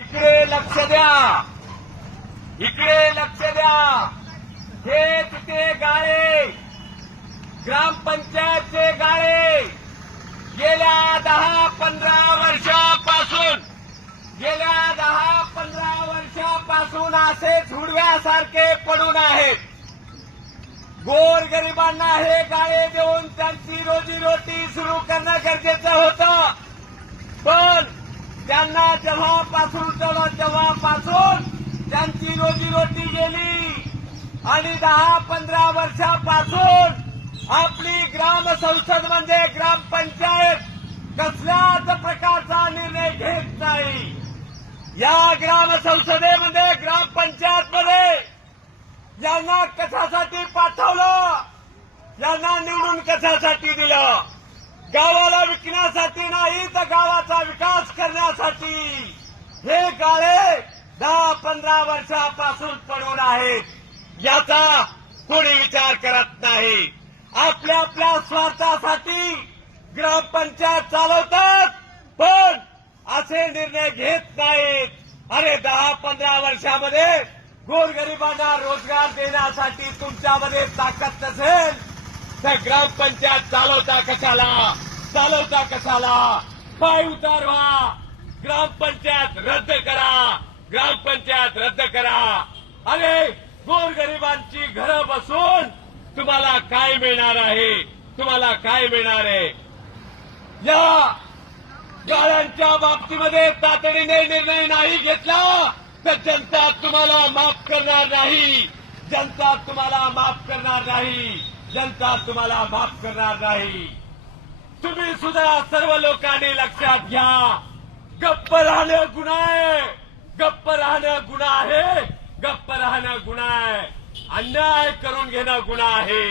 इकडे लक्ष द्या, इकडे लक्ष द्या. हे तिथे गाळे, ग्रामपंचायतचे गाळे गेल्या 10-15 वर्षापासून असेच हुडव्यासारखे पडून आहेत. गोरगरिबांना हे गाळे देऊन त्यांची रोजीरोटी सुरू करणं गरजेचं होतं. पण त्यांना जेव्हापासून त्यांची रोजीरोटी गेली आणि 10-15 वर्षापासून आपली ग्रामसंसद म्हणजे ग्रामपंचायत कसल्याच प्रकारचा निर्णय घेत नाही. या ग्रामसंसदेमध्ये ग्रामपंचायतमध्ये यांना कशासाठी पाठवलं, यांना निवडून कशासाठी दिलं? गावाला विकण्यासाठी नाही तर गावाचा विकास करण्यासाठी हे गाळे 10-15 वर्षापासून पडून आहेत. याचा कोणी विचार करत नाही. आपल्या स्वार्थासाठी ग्रामपंचायत चालवतात पण असे निर्णय घेत नाहीत. अरे 10-15 वर्षामध्ये गोरगरिबांना रोजगार देण्यासाठी तुमच्यामध्ये ताकद नसेल तर ग्रामपंचायत चालवता कशाला? पाय उतार व्हा, ग्रामपंचायत रद्द करा. अरे गोरगरिबांची घरं बसून तुम्हाला काय मिळणार आहे? या गाळ्यांच्या बाबतीमध्ये तातडीने निर्णय नाही घेतला तर जनता तुम्हाला माफ करणार नाही. तुम्ही सुद्धा सर्व लोकांनी लक्षात घ्या. गप्प राहणं गुन्हा आहे. अन्याय करून घेणं गुन्हा आहे.